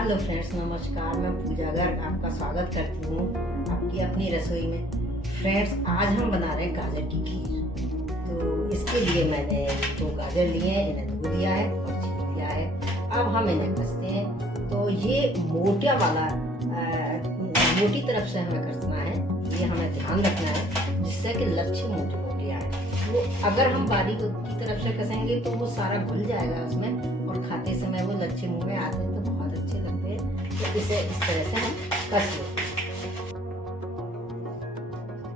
Hello friends, नमस्कार। मैं पूजा गर्ग आपका स्वागत करती हूँ आपकी अपनी रसोई में। फ्रेंड्स, आज हम बना रहे हैं गाजर की खीर। तो इसके लिए मैंने 2 गाजर लिए हैं, इन्हें धो दिया है और छील दिया है। अब हम इन्हें कसते हैं। तो ये मोटा वाला मोटी तरफ से हमें कसना है, ये हमें ध्यान रखना है जिससे कि लच्छे मोटे मोटे आए। वो अगर हम बारीक की तरफ से कसेंगे तो वो सारा घुल जाएगा उसमें और खाते समय वो लच्छे मुँह में आते हैं तो बहुत अच्छे लगते हैं। तो इसे इस तरह से हम कस लेते हैं।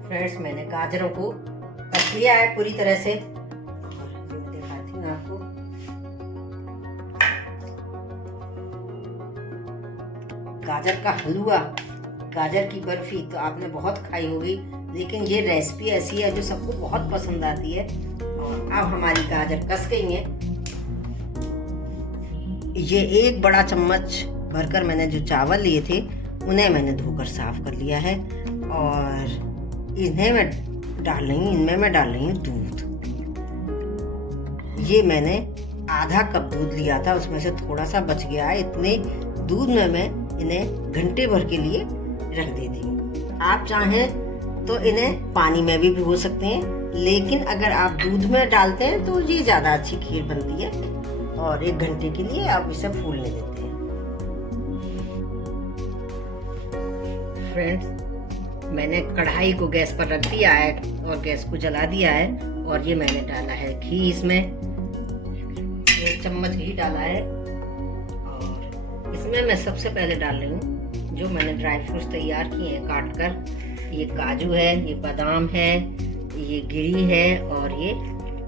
फ्रेंड्स, मैंने गाजरों को कस लिया है पूरी तरह से और दिखाती हूँ आपको। गाजर का हलवा, गाजर की बर्फी तो आपने बहुत खाई होगी, लेकिन ये रेसिपी ऐसी है जो सबको बहुत पसंद आती है। और अब हमारी गाजर कस गई है। ये 1 बड़ा चम्मच भरकर मैंने जो चावल लिए थे उन्हें मैंने धोकर साफ कर लिया है और इन्हें मैं डाल रही हूँ, इनमें मैं डाल रही हूँ दूध। ये मैंने आधा कप दूध लिया था, उसमें से थोड़ा सा बच गया है। इतने दूध में मैं इन्हें घंटे भर के लिए रख देती हूँ। आप चाहें तो इन्हें पानी में भी भिगो सकते हैं, लेकिन अगर आप दूध में डालते हैं तो ये ज़्यादा अच्छी खीर बनती है। और 1 घंटे के लिए आप इसे फूलने देते हैं। फ्रेंड्स, मैंने कढ़ाई को गैस पर रख दिया है और गैस को जला दिया है और ये मैंने डाला है घी। इसमें 1 चम्मच घी डाला है और इसमें मैं सबसे पहले डाल रही हूँ जो मैंने ड्राई फ्रूट्स तैयार किए हैं काट कर। ये काजू है, ये बादाम है, ये गिरी है और ये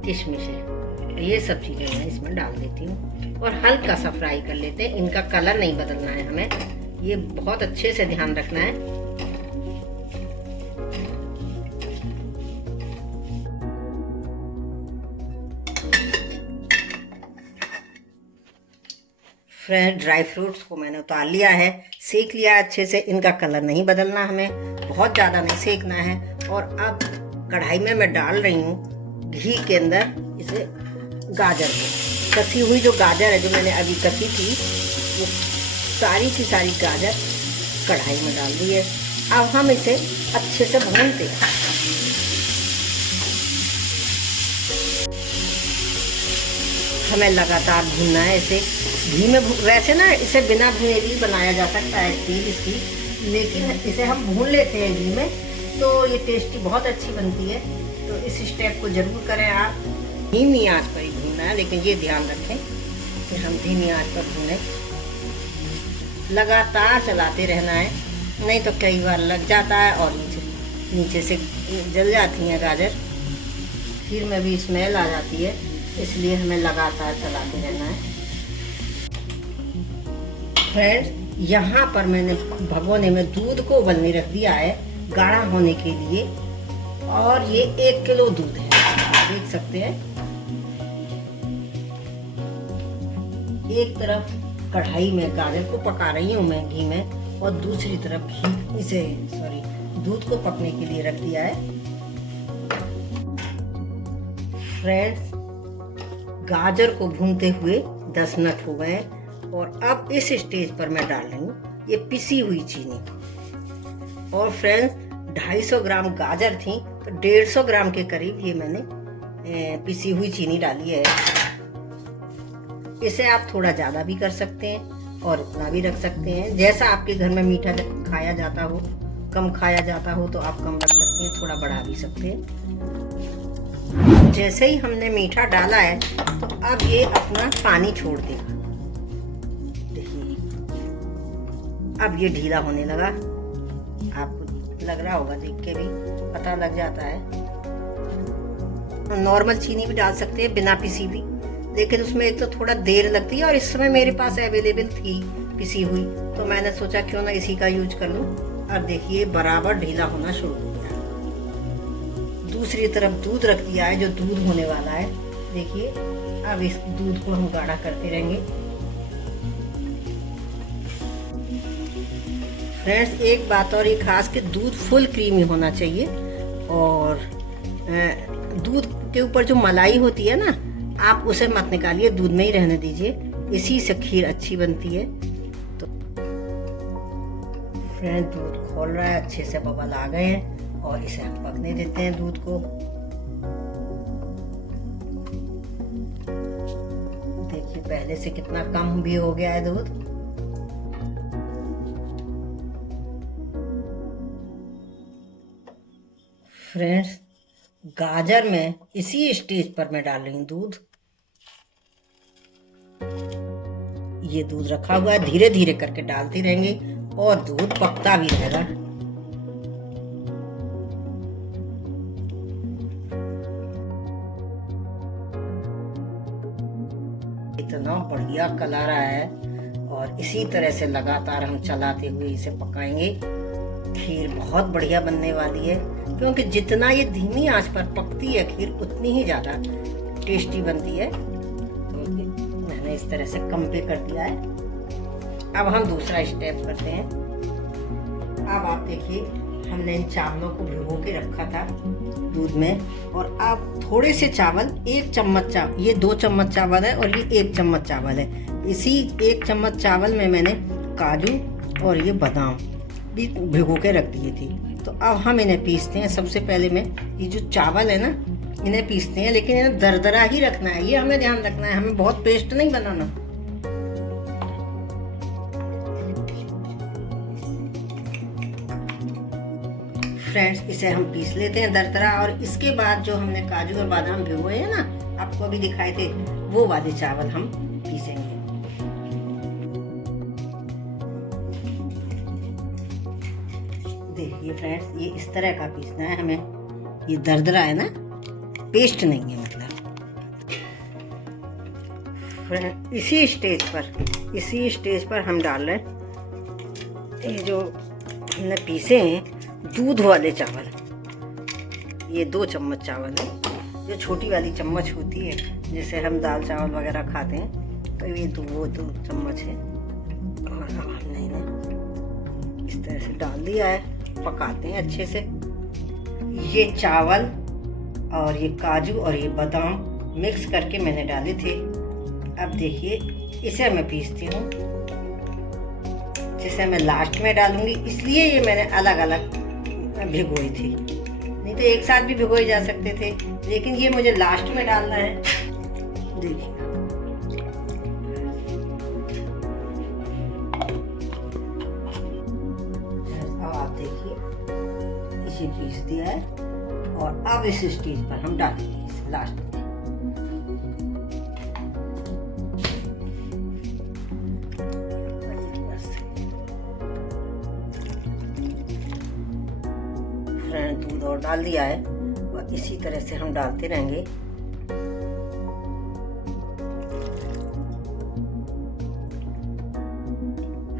किशमिश है। ये सब चीज़ें मैं इसमें डाल देती हूँ और हल्का सा फ्राई कर लेते हैं। इनका कलर नहीं बदलना है हमें, ये बहुत अच्छे से ध्यान रखना है। फ्रेंड, ड्राई फ्रूट्स को मैंने उतार लिया है, सेक लिया है अच्छे से। इनका कलर नहीं बदलना हमें, बहुत ज़्यादा नहीं सेकना है। और अब कढ़ाई में मैं डाल रही हूँ घी के अंदर इसे गाजर को, कसी हुई जो गाजर है जो मैंने अभी कसी थी, वो सारी की सारी गाजर कढ़ाई में डाल दी है। अब हम इसे अच्छे से भूनते हैं। हमें लगातार भूनना है इसे घी में। वैसे ना इसे बिना भुने भी बनाया जा सकता है खीर इसकी, लेकिन इसे हम भून लेते हैं घी में तो ये टेस्टी बहुत अच्छी बनती है। तो इस स्टेप को जरूर करें आप। धीमी आंच पर ही भूनना है, लेकिन ये ध्यान रखें कि हम धीमी आंच पर भूनें। लगातार चलाते रहना है, नहीं तो कई बार लग जाता है और नीचे से जल जाती हैं गाजर। खीर में भी स्मेल आ जाती है, इसलिए हमें लगातार चलाते रहना है। फ्रेंड्स, यहाँ पर मैंने भगोने में दूध को उबलने रख दिया है गाढ़ा होने के लिए और ये 1 किलो दूध है, देख सकते हैं। एक तरफ कढ़ाई में गाजर को पका रही हूँ मैं घी में और दूसरी तरफ दूध को पकने के लिए रख दिया है। फ्रेंड्स, गाजर को भूनते हुए 10 मिनट हो गए और अब इस स्टेज पर मैं डाल रही हूँ ये पिसी हुई चीनी। और फ्रेंड्स, 250 ग्राम गाजर थी तो 150 ग्राम के करीब ये मैंने पिसी हुई चीनी डाली है। इसे आप थोड़ा ज़्यादा भी कर सकते हैं और उतना भी रख सकते हैं, जैसा आपके घर में मीठा खाया जाता हो। कम खाया जाता हो तो आप कम रख सकते हैं, थोड़ा बढ़ा भी सकते हैं। जैसे ही हमने मीठा डाला है तो अब ये अपना पानी छोड़ देगा। देखिए, अब ये ढीला होने लगा। आपको लग रहा होगा, देख के भी पता लग जाता है। नॉर्मल चीनी भी डाल सकते हैं बिना पिसी भी, लेकिन उसमें एक तो थोड़ा देर लगती है और इस समय मेरे पास अवेलेबल थी पिसी हुई तो मैंने सोचा क्यों ना इसी का यूज कर लूं। अब देखिए बराबर ढीला होना शुरू हो गया। दूसरी तरफ दूध रख दिया है जो दूध होने वाला है। देखिए, अब इस दूध को हम गाढ़ा करते रहेंगे। फ्रेंड्स, एक बात और ये खास कि दूध फुल क्रीमी होना चाहिए और दूध के ऊपर जो मलाई होती है ना, आप उसे मत निकालिए, दूध में ही रहने दीजिए। इसी से खीर अच्छी बनती है। तो फ्रेंड दूध खोल रहा है, अच्छे से बबल आ गए हैं और इसे हम पकने देते हैं दूध को। देखिए पहले से कितना कम भी हो गया है दूध। फ्रेंड्स गाजर में इसी स्टेज पर मैं डाल रही हूँ दूध। ये दूध रखा हुआ है, धीरे धीरे करके डालती रहेंगे और दूध पकता भी रहेगा। इतना बढ़िया कलर आया है और इसी तरह से लगातार हम चलाते हुए इसे पकाएंगे। खीर बहुत बढ़िया बनने वाली है, क्योंकि जितना ये धीमी आंच पर पकती है खीर उतनी ही ज्यादा टेस्टी बनती है। तो मैंने इस तरह से कम पे कर दिया है। अब हम दूसरा स्टेप करते हैं। अब आप देखिए हमने इन चावलों को भिगो के रखा था दूध में, और अब थोड़े से चावल, 1 चम्मच चावल, ये 2 चम्मच चावल है और ये 1 चम्मच चावल है। इसी 1 चम्मच चावल में मैंने काजू और ये बादाम भी भिगो के रख दिए थी। तो अब हम इन्हें पीसते हैं। सबसे पहले मैं ये जो चावल है ना, इन्हें पीसते हैं, लेकिन इन्हें दरदरा ही रखना है, ये हमें ध्यान रखना है, हमें बहुत पेस्ट नहीं बनाना। फ्रेंड्स इसे हम पीस लेते हैं दरदरा, और इसके बाद जो हमने काजू और बादाम भिगोए हैं ना, आपको अभी दिखाए थे, वो वाले चावल हम पीसेंगे। देखिए फ्रेंड्स ये इस तरह का पीसना है हमें, ये दरदरा है ना, पेस्ट नहीं है मतलब। फ्रेंड इसी स्टेज पर हम डाल रहे हैं ये जो हमने पीसे हैं दूध वाले चावल। ये 2 चम्मच चावल है, जो छोटी वाली चम्मच होती है जिसे हम दाल चावल वगैरह खाते हैं, तो ये 2 चम्मच है। और अब हमने इन्हें इस तरह से डाल दिया है, पकाते हैं अच्छे से। ये चावल और ये काजू और ये बादाम मिक्स करके मैंने डाले थे। अब देखिए इसे मैं पीसती हूँ, जिसे मैं लास्ट में डालूंगी, इसलिए ये मैंने अलग अलग भिगोई थी, नहीं तो एक साथ भी भिगोए जा सकते थे, लेकिन ये मुझे लास्ट में डालना है। देखिए अब आप देखिए इसे पीस दिया है, और अब इस स्टेज पर हम डालेंगे इसे लास्ट में। दूध और डाल दिया है, और इसी तरह से हम डालते रहेंगे।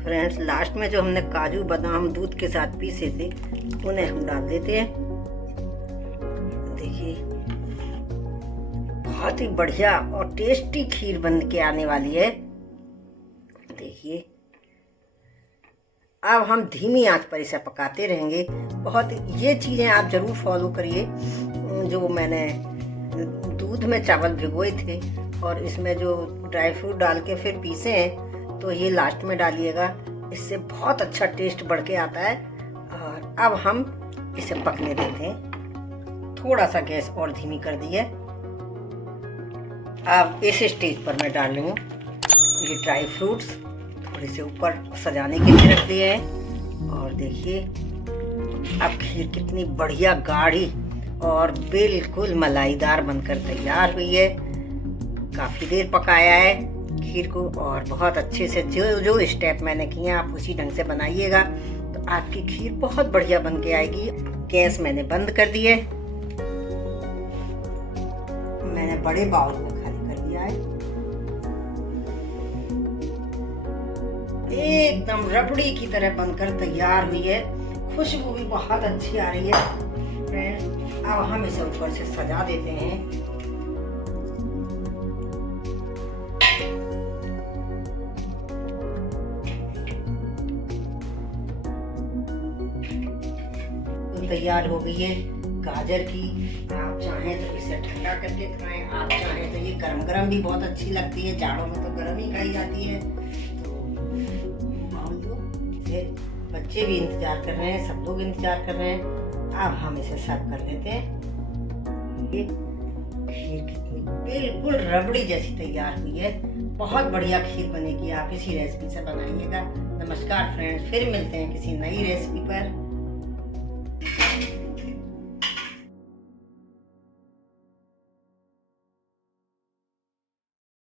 फ्रेंड्स लास्ट में जो हमने काजू बादाम दूध के साथ पीसे थे उन्हें हम डाल देते हैं। देखिए बहुत ही बढ़िया और टेस्टी खीर बन के आने वाली है। देखिए अब हम धीमी आंच पर इसे पकाते रहेंगे। बहुत ये चीज़ें आप ज़रूर फॉलो करिए, जो मैंने दूध में चावल भिगोए थे और इसमें जो ड्राई फ्रूट डाल के फिर पीसे हैं, तो ये लास्ट में डालिएगा, इससे बहुत अच्छा टेस्ट बढ़ के आता है। और अब हम इसे पकने देते हैं, थोड़ा सा गैस और धीमी कर दी है। अब इस स्टेज पर मैं डाल रही हूँ ये ड्राई फ्रूट्स, थोड़े से ऊपर सजाने के लिए रख दिए हैं। और देखिए अब खीर कितनी बढ़िया गाढ़ी और बिल्कुल मलाईदार बनकर तैयार हुई है। काफ़ी देर पकाया है खीर को, और बहुत अच्छे से जो स्टेप मैंने किए हैं आप उसी ढंग से बनाइएगा, तो आपकी खीर बहुत बढ़िया बन के आएगी। गैस मैंने बंद कर दी है, मैंने बड़े बाउल में खाली कर दिया है। एकदम रबड़ी की तरह बनकर तैयार हुई है, खुशबू भी बहुत अच्छी आ रही है। फ्रेंड्स अब हम इसे ऊपर से सजा देते हैं। तो तैयार हो गई है गाजर की। आप चाहें तो इसे ठंडा करके खाएं, आप चाहें तो ये गरम गरम भी बहुत अच्छी लगती है, जाड़ों में तो गरम ही खाई जाती है। तो बच्चे भी इंतजार कर रहे हैं, सब लोग इंतजार कर रहे हैं। अब हम इसे सर्व कर लेते हैं। ये खीर कितनी बिल्कुल रबड़ी जैसी तैयार हुई है। बहुत बढ़िया खीर बनेगी, आप इसी रेसिपी से बनाइएगा। नमस्कार फ्रेंड्स, फिर मिलते हैं किसी नई रेसिपी पर।